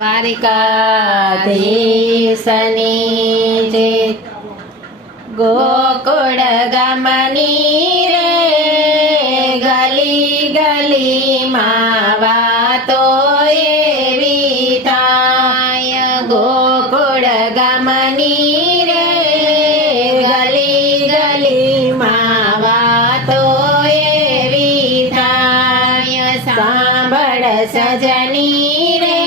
દ્વારિકાધીશની જે ગોકુળ ગામની રે ગલી ગલીમાં વાતો એવી થાય. ગોકુળ ગામની રે ગલી ગલીમાં વાતો એવી થાય. સાંભળ સજની રે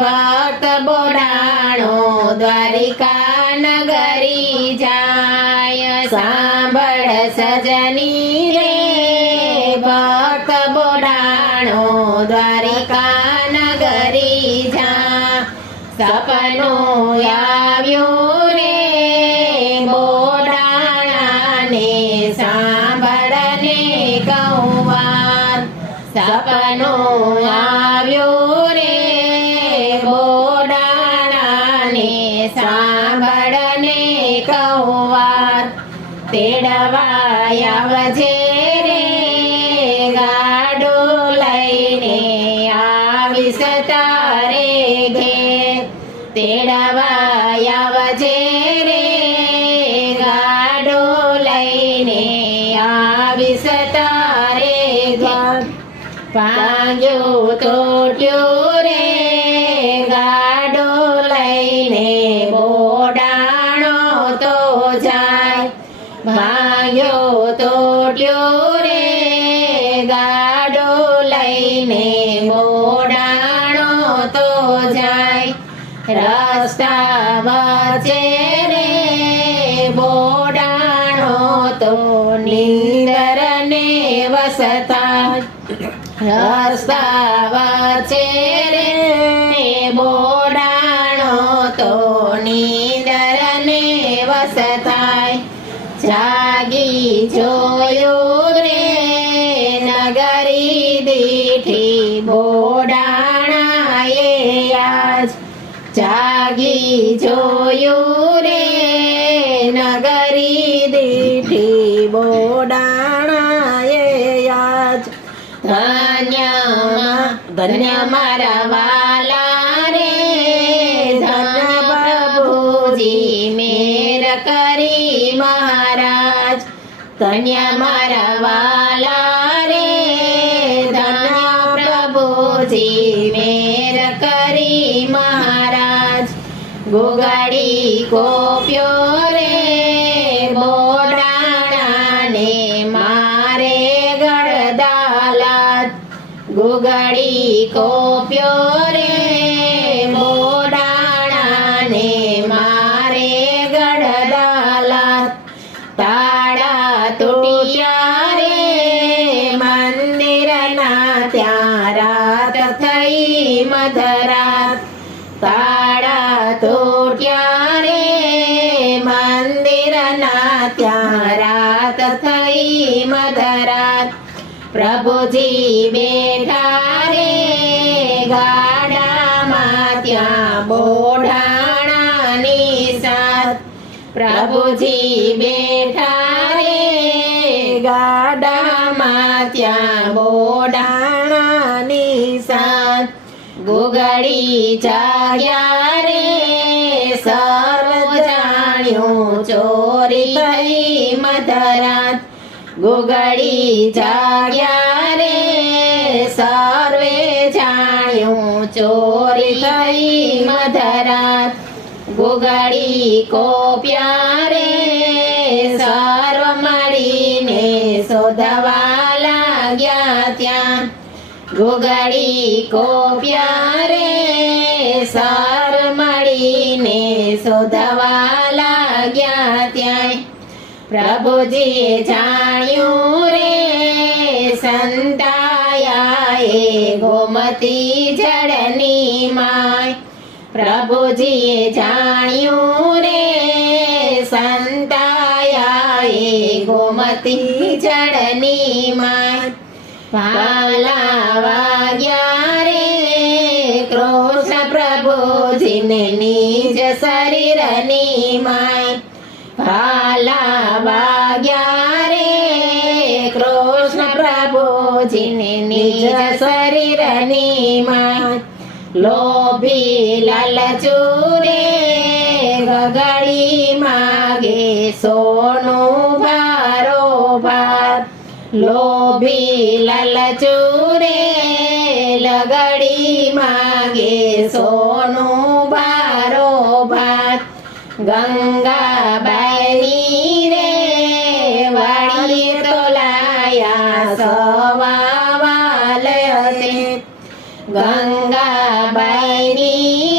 ભક્ત બોડાણો દ્વારિકા નગરી જાય. સાંભળ સજની રે ભક્ત બોડાણો દ્વારિકા નગરી જા. સપનું આવ્યું રે બોડાણાને સાંભળને કહું વાત. સપનું આવ્યું રે બોડાણાને સાંભળને કહું વાત. તેડવા આવજે રે ગાડો લઈને આવીશ તારે ઘેર. તેડવા આવજે રે ગાડો લઈને આવીશ તારે ઘેર. ભાંગ્યું તોટ્યું રે ગાડો લઈને બોડાણો તો જાય. ભાંગ્યો તોટ્યો રે ગાડો લઈને બોડાણો તો જાય. રસ્તા વચ્ચે રે બોડાણો તો નીંદર ને વસતા. રસ્તા વચ્ચે રે બોડાણો તો નીંદર ને વસતા. જાગી જોયું રે નગરી દીઠી બોડાણાએ આજ. જાગી જોયું રે નગરી દીઠી બોડાણાએ આજ. ધન્ય મારા વાલા રે ધન્ય પ્રભુજી મેર કરી મહારાજ. ધન્ય મારા વાલા રે ધન્ય પ્રભુજી મેર કરી મહારાજ. ગોગાડી કોપ્યો રે બોડાણાને મારે ગળદાલાત. ગોગાડી કોપ્યો રે બોડાણાને મારે ગળદાલાત. તાળા તૂટ્યા રે મંદિરના ત્યાં રાત થઈ મધરાત. તાળા તૂટ્યા રે મંદિરના ત્યાં રાત થઈ મધરાત. પ્રભુજી બેઠા રે ગાડામાં ત્યાં બોડાણાની સાથ. પ્રભુજી બેઠા રે ગાડામાં ત્યાં બોડાણાની સાથ. ગોગાડી જાગ્યા રે સર્વ જાણ્યું ચોરી થઈ મધરાત. ગોગાડી જાગ્યા રે સર્વે જાણ્યું ચોરી થઈ મધરાત. ગોગાડી કોપ્યા રે સર્વ મળીને શોધવા લાગ્યા ત્યાં. ગોગાડી કોપ્યા રે સર્વ મળીને શોધવા લાગ્યા ત્યાં. પ્રભુજીએ જાણ્યું રે સંતાયા એ ગોમતી જળની માય. પ્રભુજીએ જાણ્યું રે સંતાયા એ ગોમતી જળની માય. ભાલા વાગ્યા રે કૃષ્ણ પ્રભુજીને નિજ શરીરની માય. ભાલા વાગ્યા રે કૃષ્ણ પ્રભુજીને નિજ શરીરની માં. લોભી લાલચુ રે ગગડી માગે સોનું ભારોભાર લોભી લાલચુ રે લગડી માગે સોનું ભારોભાર ગંગાબાઈ રે વાળી તોલાયા સવાવાલ હતે ગંગાબાઈ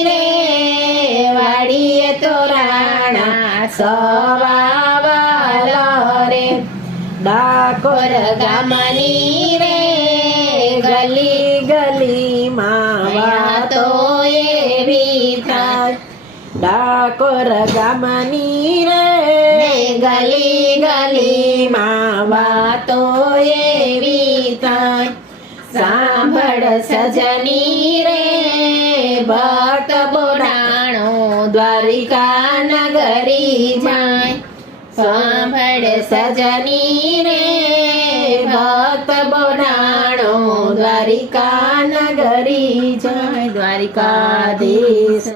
રે વાળી તોલાણા સવાવાલ રે ડાકોર ગામની રે ગલી ગલીમાં વાતો એવી થાય ડાકોર ગામની રે ગલી ગલીમાં વાતો એવી થાય સાંભળ સજની રે ભક્ત બોલાણો દ્વારિકા નગરી જાય સાંભળ સજની રે ભક્ત બોલાણો દ્વારિકા નગરી જાય દ્વારિકાધીશ